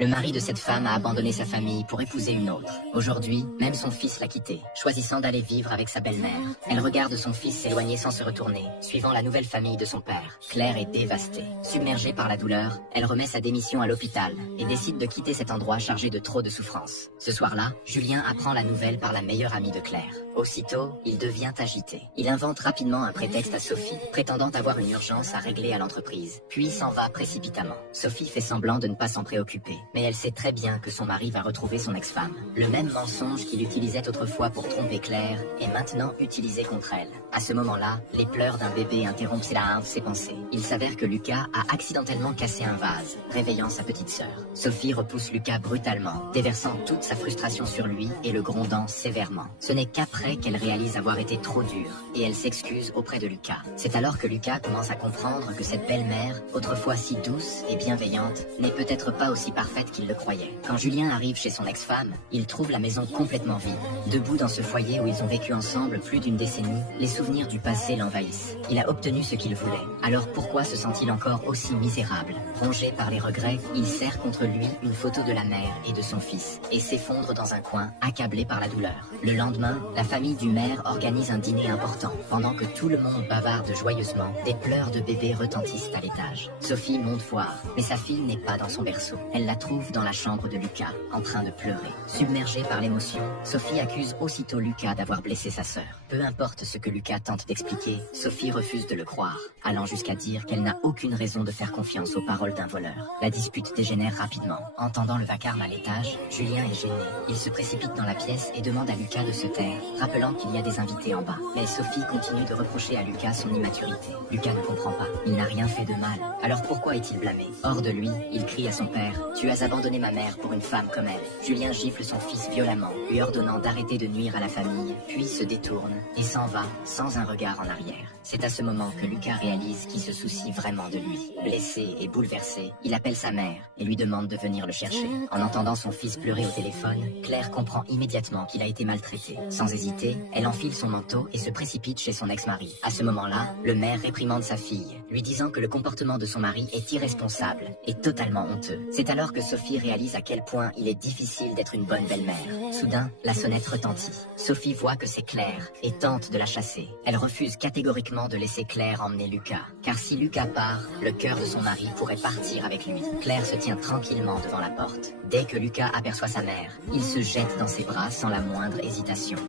Le mari de cette femme a abandonné sa famille pour épouser une autre. Aujourd'hui, même son fils l'a quittée, choisissant d'aller vivre avec sa belle-mère. Elle regarde son fils s'éloigner sans se retourner, suivant la nouvelle famille de son père. Claire est dévastée. Submergée par la douleur, elle remet sa démission à l'hôpital et décide de quitter cet endroit chargé de trop de souffrance. Ce soir-là, Julien apprend la nouvelle par la meilleure amie de Claire. Aussitôt, il devient agité. Il invente rapidement un prétexte à Sophie, prétendant avoir une urgence à régler à l'entreprise, puis s'en va précipitamment. Sophie fait semblant de ne pas s'en préoccuper, mais elle sait très bien que son mari va retrouver son ex-femme. Le même mensonge qu'il utilisait autrefois pour tromper Claire est maintenant utilisé contre elle. À ce moment-là, les pleurs d'un bébé interrompent ses pensées. Il s'avère que Lucas a accidentellement cassé un vase, réveillant sa petite sœur. Sophie repousse Lucas brutalement, déversant toute sa frustration sur lui et le grondant sévèrement. Ce n'est qu'après qu'elle réalise avoir été trop dure, et elle s'excuse auprès de Lucas. C'est alors que Lucas commence à comprendre que cette belle-mère, autrefois si douce et bienveillante, n'est peut-être pas aussi parfaite qu'il le croyait. Quand Julien arrive chez son ex-femme, il trouve la maison complètement vide. Debout dans ce foyer où ils ont vécu ensemble plus d'une décennie, les souvenirs du passé l'envahissent. Il a obtenu ce qu'il voulait. Alors pourquoi se sent-il encore aussi misérable? Rongé par les regrets, il serre contre lui une photo de la mère et de son fils, et s'effondre dans un coin, accablé par la douleur. Le lendemain, la famille du maire organise un dîner important. Pendant que tout le monde bavarde joyeusement, des pleurs de bébé retentissent à l'étage. Sophie monte voir, mais sa fille n'est pas dans son berceau. Elle la trouve dans la chambre de Lucas, en train de pleurer. Submergée par l'émotion, Sophie accuse aussitôt Lucas d'avoir blessé sa sœur. Peu importe ce que Lucas tente d'expliquer, Sophie refuse de le croire, allant jusqu'à dire qu'elle n'a aucune raison de faire confiance aux paroles d'un voleur. La dispute dégénère rapidement. Entendant le vacarme à l'étage, Julien est gêné. Il se précipite dans la pièce et demande à Lucas de se taire, rappelant qu'il y a des invités en bas. Mais Sophie continue de reprocher à Lucas son immaturité. Lucas ne comprend pas. Il n'a rien fait de mal. Alors pourquoi est-il blâmé? Hors de lui, il crie à son père: « Tu as abandonné ma mère pour une femme comme elle. » Julien gifle son fils violemment, lui ordonnant d'arrêter de nuire à la famille, puis se détourne et s'en va sans un regard en arrière. C'est à ce moment que Lucas réalise qu'il se soucie vraiment de lui. Blessé et bouleversé, il appelle sa mère et lui demande de venir le chercher. En entendant son fils pleurer au téléphone, Claire comprend immédiatement qu'il a été maltraité. Sans hésiter, elle enfile son manteau et se précipite chez son ex-mari. À ce moment-là, le maire réprimande sa fille, lui disant que le comportement de son mari est irresponsable et totalement honteux. C'est alors que Sophie réalise à quel point il est difficile d'être une bonne belle-mère. Soudain, la sonnette retentit. Sophie voit que c'est Claire et tente de la chasser. Elle refuse catégoriquement de laisser Claire emmener Lucas, car si Lucas part, le cœur de son mari pourrait partir avec lui. Claire se tient tranquillement devant la porte. Dès que Lucas aperçoit sa mère, il se jette dans ses bras sans la moindre hésitation.